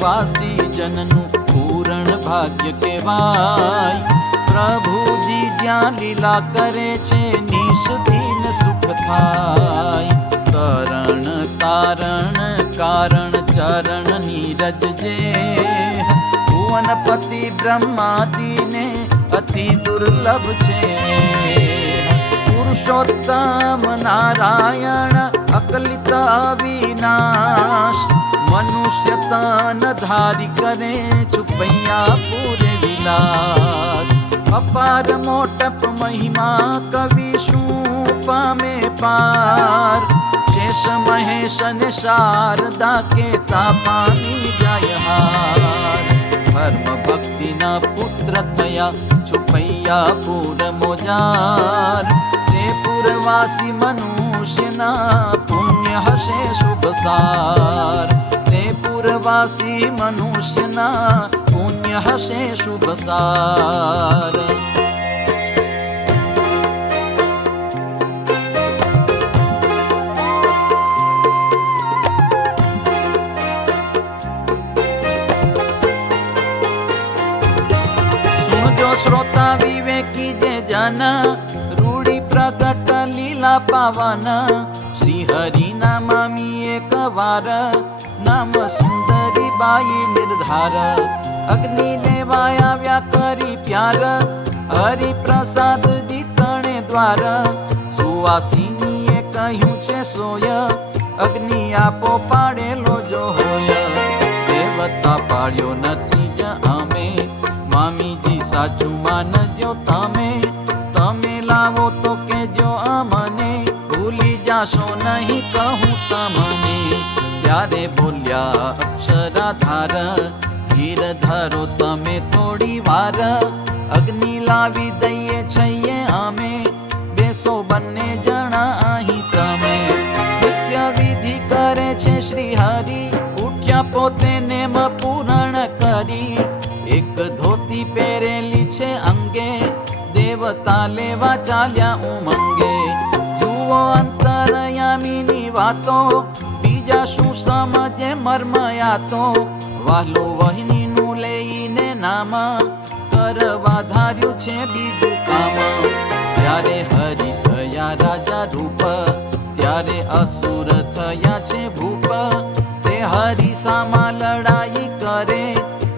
વાસી જનનું પૂરણ ભાગ્ય કહેવાય। પ્રભુજી જ્યાં લીલા કરે છે નિશ દિન સુખ થાય। કરણ તારણ કારણ ચરણ નીરજ જે ભુવનપતિ બ્રહ્માદિને અતિ દુર્લભ છે। પુરુષોત્તમ નારાયણ અકલિત અવિનાશ મનુષ્ય તન ધારી કરે છુપૈયા પૂરે વિલાસ। અપાર મોટપ મહિમા કવિ શું પામે પાર શેષ મહેશ ને શારદા કેતા પામી જાય હાર। ધર્મ ભક્તિના પુત્ર થયા છુપૈયા પૂર મોજાર। તે પુરવાસી મનુષ્યના પુણ્ય હશે શુભ સાર। તે પુરવાસી મનુષ્યના પુણ્ય હશે શુભ સાર। श्रोता विवेकी जे जन रूढ़ी प्रगट लीला पावन। श्री हरि नामी एक वार नाम सुंदरी बाई निर्धार। अग्नि लेवाया व्या करी प्यार हरि प्रसाद जीतने द्वार। सुवासिनी कहूँ छे सोय अग्नि आपो पाड़ेलो जो होय। देवता पाड़्यो नथी ज अमे मामी जी साचू मानजो तमे। तमे लावो तो केजो अमने भूली जाशो नहीं कहूँ तमने। त्यारे बोल्या अक्षराधार धीर धरो तमे थोड़ी वार। अग्नि लावी दઈએ છીએ અમે બેસો બંને જણા અહીં તમે। નિત્ય વિધિ કરે છે શ્રી હરિ ઉઠ્યા પોતે નેમ પૂરણ કરી। એક ધોતી પહેરેલી છે અંગે દેવતા લેવા ચાલ્યા ઉમંગે। જુઓ અંતરયામીની વાતો બીજા શું સમજે મર્મયાતો। વાલો વહિનીનું લઈને નામ કરવા ધાર્યું છે બીજું કામ। ત્યારે હરિ થયા રાજા રૂપ ત્યારે અસુર થયા છે ભૂપ। તે હરિ સામા લડાઈ કરે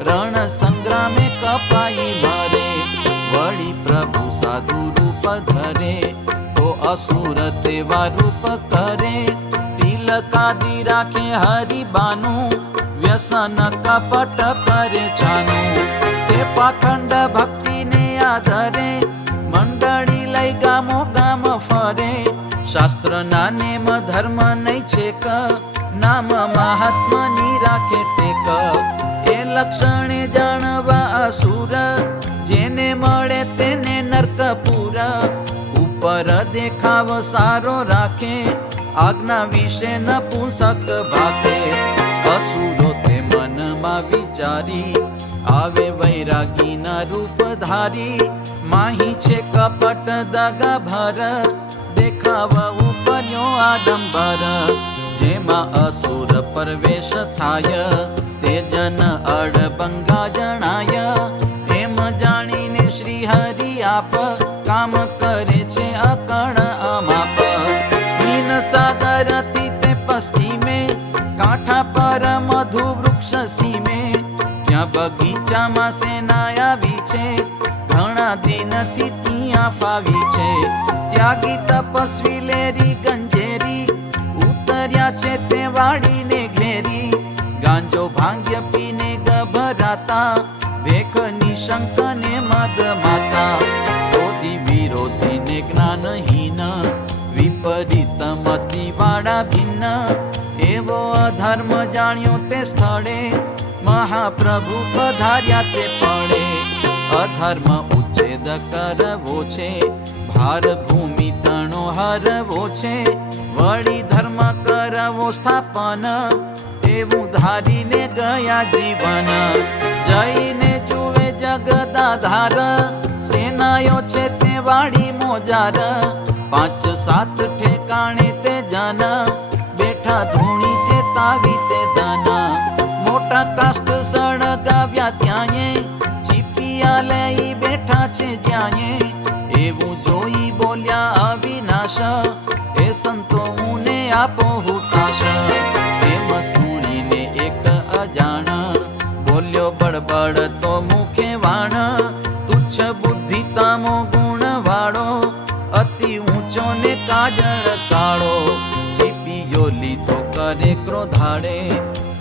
રણ સંગ્રામે કપાઈ મરે। વળી પ્રભુ સાધુ રૂપ ધરે તો અસુર તેવા રૂપ કરે। તિલકાદી રાખે હરિબાનું વ્યસન કપટ કરે છાનું। તે પાખંડ ભક્તિને આધરે મંડળી લઈ ગામો ગામ ફરે। શાસ્ત્રના નેમ ધર્મ નહીં છેક નામ મહાત્માની રાખે ટેક। એ લક્ષણે જાણવા અસુર જેને મળે તેને નરકપુર। ઉપર દેખાવ સારો રાખે આજ્ઞા વિશે નપુંસક ભાગે। અસુરો તે મનમાં વિચારી આવે વૈરાગીના રૂપ ધારી। માહી છે કપટ દગા ભર દેખાવ ઉપર્યો આડંબર। જેમાં અસુર પરવેશ થાય તે જન અડબંગા જણાય। એમ જાણીને શ્રી હરિ આપ કામ કરે છે અકણ અમાપ। હીન સાગરથી તે પશ્ચિમે કાંઠા પર મધુ વૃક્ષ સીમે। ત્યાં બગીચામાં સેના આવી છે ઘણા દિનથી ત્યાં ફાવી છે। ત્યાગી તપસ્વી લેરી ગંજેરી ઉતર્યા છે તે વાડીને ઘેરી। ગાંજો ભાંગ્ય પીને ગભરાતા ભેખ નિશંક ને મદ માતા। ક્રોધી વિરોધીને જ્ઞાનહીન વિપરીત મતિ વાળા ભિન્ન। એવો અધર્મ જાણ્યો તે સ્થળે મહાપ્રભુ પધાર્યા તે પડે। અધર્મ ઉચ્છેદ કરવો છે ભાર ભૂમિ તણો હરવો છે। વળી ધર્મ કરવો સ્થાપન એવું ધારીને ગયા જીવન। જઈને જુએ જગદાધાર સેનાયો છે તે વાડી મોજાર। 5-7 ઠેકાણે તે જન બેઠા ધૂણી ચેતાવી તે ધન। મોટા કાષ્ટ ગયા ત્યાંએ, ચીપિયા લઈ બેઠા છે જ્યાંએ. એવું જોઈ બોલ્યા અવિનાશ, એ સંતો મુને આપો હુતાશ. એમ સુણીને એક અજાણ બોલ્યો બળબડ તો મુખે વાણ. તુચ્છ બુદ્ધિ તામો ગુણ વાળો, અતિ ઊંચો ને કાજળ કાળો. ચીપિયો લીધો કરે ક્રોધાડે,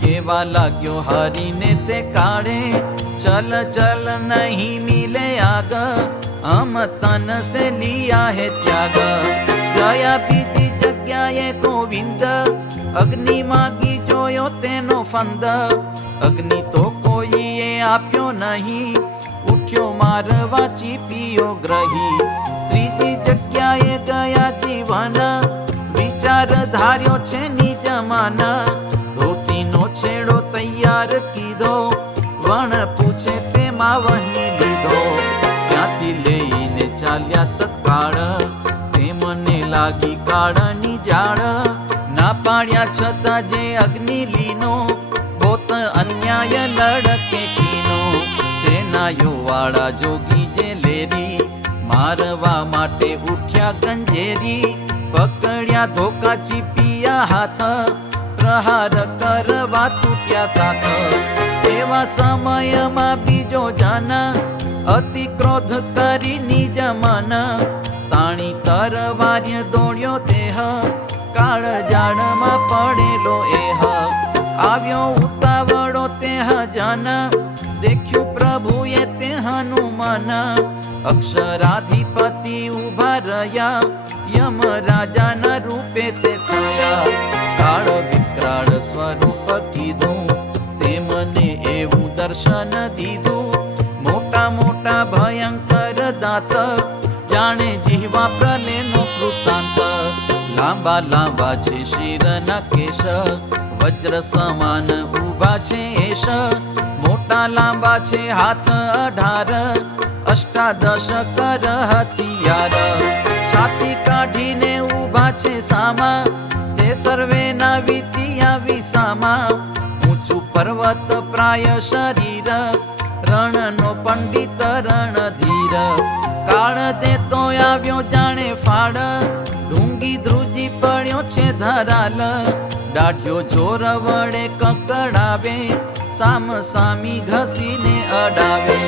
કેવા લાગ્યો હરીને તે કાળે. ચલ ચલ નહીં મિલે આગ, हम तन से लिया है त्याग. ગયા બીજી જગ્યાએ ગોવિંદ, અગ્નિ માગી જોયો તેનો ફંદ. અગ્નિ તો કોઈએ આપ્યો નહીં, ઉઠ્યો મારવા ચીપિયો ગ્રહી. ત્રીજી જગ્યાએ ગયા જીવન, વિચાર ધાર્યો છે નિજ મન. ધોતીનો છેડો તૈયાર કીધો, વણ પૂછે તેમાં વહી લીધો. ત્યાંથી લઈને ચાલ્યા તત્કાળ, તેમને લાગી કાળની જાળ. ના પાડ્યા છતાં જે અગ્નિ લીનો, પોત અન્યાય લડકે કીનો. સેનાયો વાળા જોગી જે લેરી, મારવા માટે ઉઠ્યા ગંજેરી. પકડ્યા ધોકા ચીપિયા હાથ, પ્રહાર કરવા તૂટ્યા સાથ. એવા સમયમાં બીજો જન, અતિ ક્રોધ કરી નિજ મન. તાણી તરવાર્ય દોડ્યો દેહ, કાળ જાળમાં પડેલો એહ. આવ્યો ઉતાવળો તેહ જન, દેખ્યું પ્રભુએ તે હનુમાન. અક્ષરાધિપતિ ઉભા રહ્યા, યમ રાજાના રૂપે તે થયા. કાળ વિકરાળ સ્વરૂપ કીધું, તેમને એવું દર્શન દીધું. મોટા મોટા ભયંકર દાંત, જાણે જીવા પ્રલયનો વૃત્તાંત. લાંબા લાંબા છે શિરના કેશ, વજ્ર સમાન ઊભા છે એશ. મોટા લાંબા છે હાથ 18, અષ્ટાદશ કર હથિયાર. છાતી કાઢીને ઊભા છે સામા, તે સર્વેના વિતિયા વિસામા. ઊંચું પર્વત પ્રાય શરીર, રણનો પંડિત રણધીર. કાળ દેતો આવ્યો જાણે ફાળ, ડુંગી ધ્રુજી પડ્યો છે ધરાલ. દાઢ્યો જોર વડે કકડાવે, સામ સામી ઘસીને અડાવે.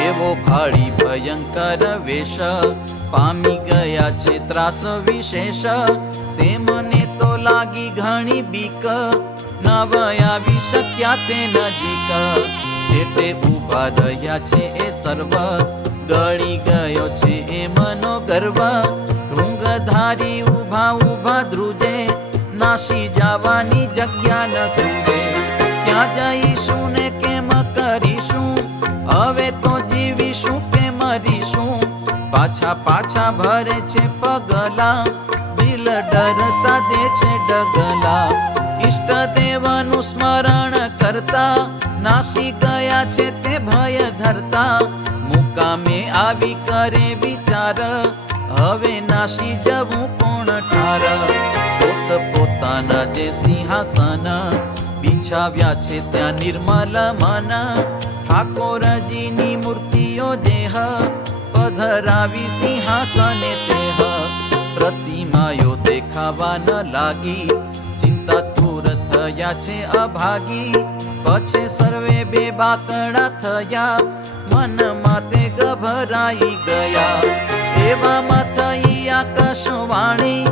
એવો ફાળી ભયંકર વેશ, પામી ગયા છે ત્રાસ વિશેષ. તેમને તો લાગી ઘણી બીક, નવ આવી શક્યા તે નજીક. છેટે ઊભા રહ્યા છે એ સર્વ, ગળી ગયો છે એ મનો ગર્વ. ઢૂંગધારી ઊભા ઊભા ધ્રુજે, નાસી જવાની જગ્યા ન સૂજે. ક્યાં જઈશું ને કેમ કરીશું, હવે તો જીવીશું કે મરીશું. પાછા પાછા ભરે છે પગલા, દિલ ડરતા દે છે ડગલા. ઈષ્ટ દેવનું સ્મરણ કરતા, નાસી ગયા છે તે ભય ધરતા. મુકામે આવી કરે વિચાર, હવે નાસી જવું કોણ ઠાર. પોત પોતાના જે સિંહાસન, બિછાવ્યા છે ત્યાં નિર્મલ મન. ઠાકોરજીની મૂર્તિઓ જેહ, પધરાવી સિંહાસને તેહ. પ્રતિમાયો દેખાવા ન લાગી, ચિંતા તુર થયા છે અભાગી. પછી સર્વે બેબાકડા થયા, મનમાં તે ગભરાઈ ગયા. એવામાં થઈ આકાશવાણી,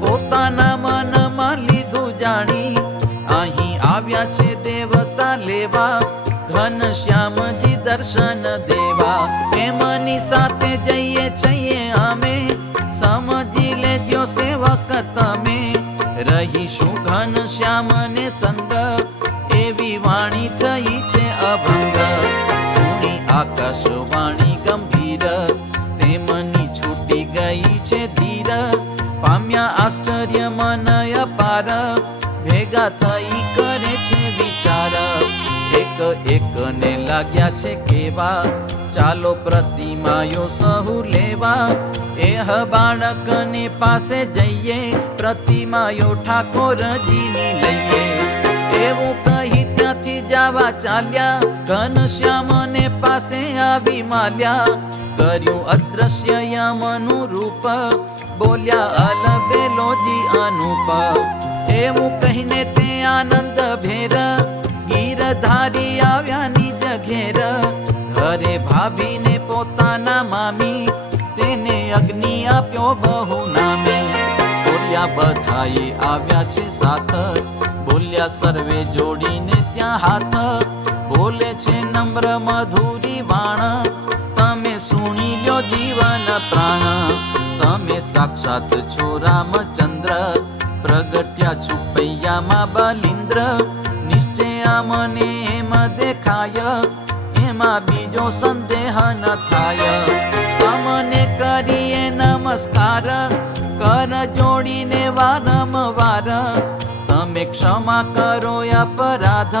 પોતાના મનમાં લીધું જાણી. અહીં આવ્યા છે દેવતા લેવા, ઘનશ્યામજી દર્શન દેવા. એમની સાથે જઈએ છીએ અમે, સમજી લેજો સેવક તમે. રહીશું ઘનશ્યામને સંગ, એવી વાણી થઈ છે અભંગ. સુણી આકાશવાણી ગંભીર, તેમની છૂટી ગઈ છે ધીર. પામ્યા આશ્ચર્ય મનય પાર, ભેગા થઈ કરે છે વિચાર. એક એક ને લાગ્યા છે કેવા, ચાલો પ્રતિમાયો સહુ લેવા. એહ બાળકને પાસે જઈએ, પ્રતિમાયો ઠાકોરજીની લઈએ. એવું કહી ત્યાંથી જાવા ચાલ્યા, ઘનશ્યામને પાસે આવી માલ્યા. કર્યું અદ્રશ્ય યમનું રૂપ, બોલ્યા અલબેલોજી અનુપ. એવું કહીને તે આનંદ ભેર, ગીરધારી આવ્યા નિજ ઘેર. ઘરે ભાભીને પોતાના મામી, તેને અગ્નિ આપ્યો બહુ નામી. બોલ્યા બધાએ આવ્યા છે સાથ, બોલ્યા સર્વે જોડીને ત્યાં હાથ. બોલે છે નમ્ર મધુરી વાણ, તમે સુણી લ્યો જીવન પ્રાણ. તમે સાક્ષાત છો રામચંદ્ર, પ્રગટ્યા છુપૈયામાં બલિન્દ્ર. નિશ્ચય મને એમ દેખાય, એમાં બીજો સંદેહ ન થાય. તમને કરીએ નમસ્કાર, કર જોડીને વારંવાર. તમે ક્ષમા કરો અપરાધ,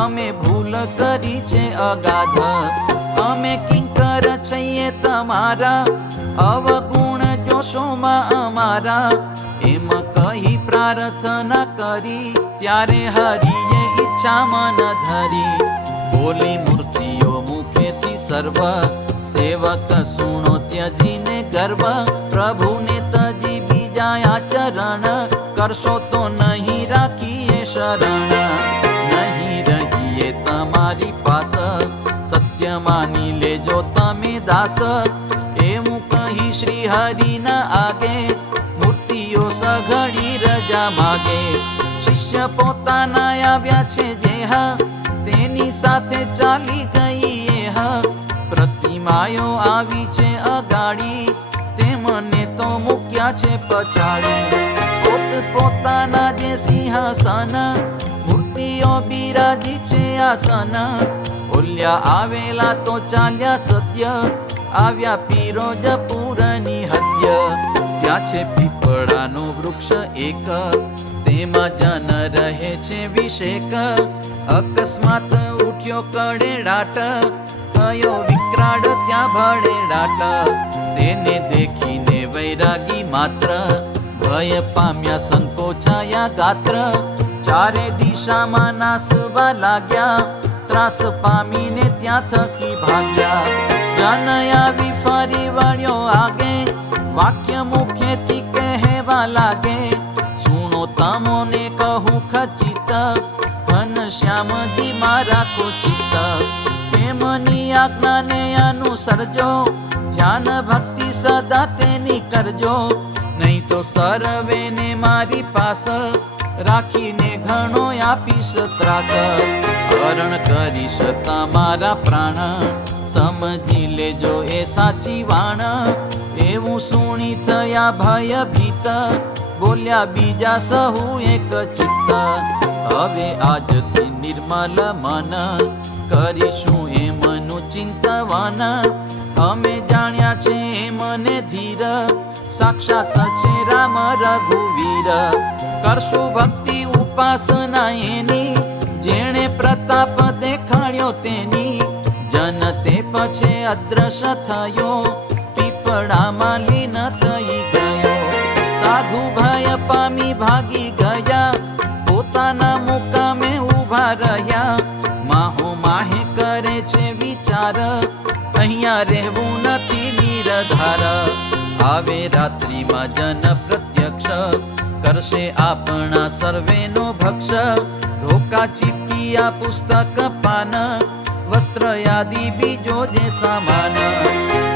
અમે ભૂલ કરી છે અગાધ. અમે કિંકર છીએ તમારા, અવગુણ જોશોમાં અમારા. એમ કહી પ્રાર્થના કરી, ત્યારે હરિએ ઈચ્છા મન ધરી. બોલી મૂર્તિઓ મુખેથી સર્વ, સેવક સુણો ત્યજીને ગર્વ. પ્રભુને તજી બીજા આચરણ, કરશો તો નહીં રાખીએ શરણ. નહીં રહીએ તમારી પાસ, સત્ય માની લેજો તમે દાસ. એવું કહી શ્રી હરિના આગે, મૂર્તિઓ સઘળી રજા માગે. શિષ્ય પોતાના આવ્યા છે જેહ, તેની સાથે ચાલી ગઈ એહ. પ્રતિમાયો આવી છે અગાડી, તેમને તો મૂક્યા છે પછાડી. પોત પોતાના જે સિંહાસન, મૂર્તિઓ બિરાજી છે આસન. ઓલ્યા આવેલા તો ચાલ્યા સત્ય, આવ્યા પીરોજપુરની હદ્ય. ત્યાં છે પીપળાનો વૃક્ષ એક, તેમાં જન રહે છે વિષેક. અકસ્માત ઉઠ્યો કડેડાટ, થયો વિકરાળ ત્યાં ભડેડાટ. તેને દેખીને વૈરાગી માત્ર, ભય પામ્યા સંકોચાયા ગાત્ર. ચારે દિશામાં નાસવા લાગ્યા, ત્રાસ પામીને ત્યાં થકી ભાગ્યા. જન આવી ફરી વળ્યો આગે, વાક્ય મુખેથી કહેવા લાગે. સુણો તમોને કહું ખચિત, ઘનશ્યામજી મારા કુચિત. એમની આજ્ઞાને અનુસરજો, ધ્યાન ભક્તિ સદા તેની કરજો. નહીં તો સર્વેને મારી પાસ, રાખીને ઘણો આપીશ ત્રાસ. હરણ કરીશ તમારા પ્રાણ, સમજી લેજો એ સાચી વાણ. એવું સુણી થયા ભયભીત, બોલ્યા બીજા સહુ એક ચિત્ત. હવે આજથી નિર્મલ મન, કરીશું એમનું ચિંતવન. અમે જાણ્યા છે એમને ધીર, સાક્ષાત છે રામ રઘુવીર. કરશું ભક્તિ ઉપાસના એની, જેણે પ્રતાપ દેખાડ્યો તેની. જન તે પછી અદ્રશ્ય થયો, પીપળામાં લીન થઈ ગયો. સાધુ ભય પામી ભાગી ગયા, પોતાના મુકામે ઊભા રહ્યા. માહો માહે કરે છે વિચાર, અહીંયા રહેવું નથી નિરધાર. આવે રાત્રિમાં જન પ્રત્યક્ષ, કરશે આપણા સર્વેનો ભક્ષ. ધોકા ચીપિયા પુસ્તક પાન, વસ્ત્ર યાદી બીજો જે સામાન.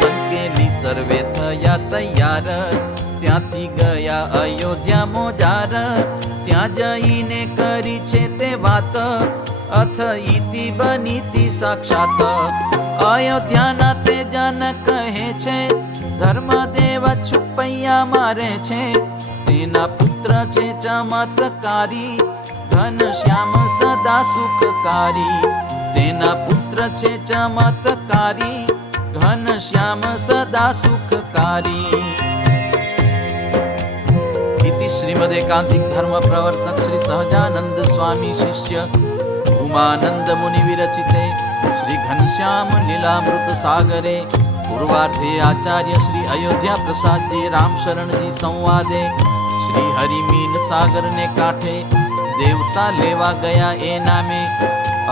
સંકેલી સર્વે થયા તૈયાર, ત્યાંથી ગયા અયોધ્યા મોજાર. ત્યાં જઈને કરી છે તે વાત, અથ ઈતિ બનીતિ સાક્ષાત. અયોધ્યાના તે જન કહે છે, ધર્મદેવ છુપૈયા મારે છે. તેના પુત્ર છે ચમત્કારી, ઘનશ્યામ સદા સુખકારી. તેના પુત્ર છે ચમત્કારી, ઘનશ્યામ સદા સુખકારી. इति श्रीमदेकांतिक धर्म प्रवर्तक श्री सहजानंद स्वामी शिष्य उमानंद मुनि विरचिते श्री घनश्याम लीलामृत सागरे पूर्वार्धे आचार्य श्री अयोध्या प्रसाद जी राम शरण जी संवादे श्री हरिमीन सागर ने काठे देवता लेवा गया ए नामे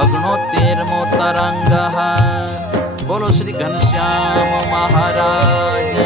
અગ્નોતેરમો તરંગ. બોલો શ્રી ઘનશ્યામ મહારાજ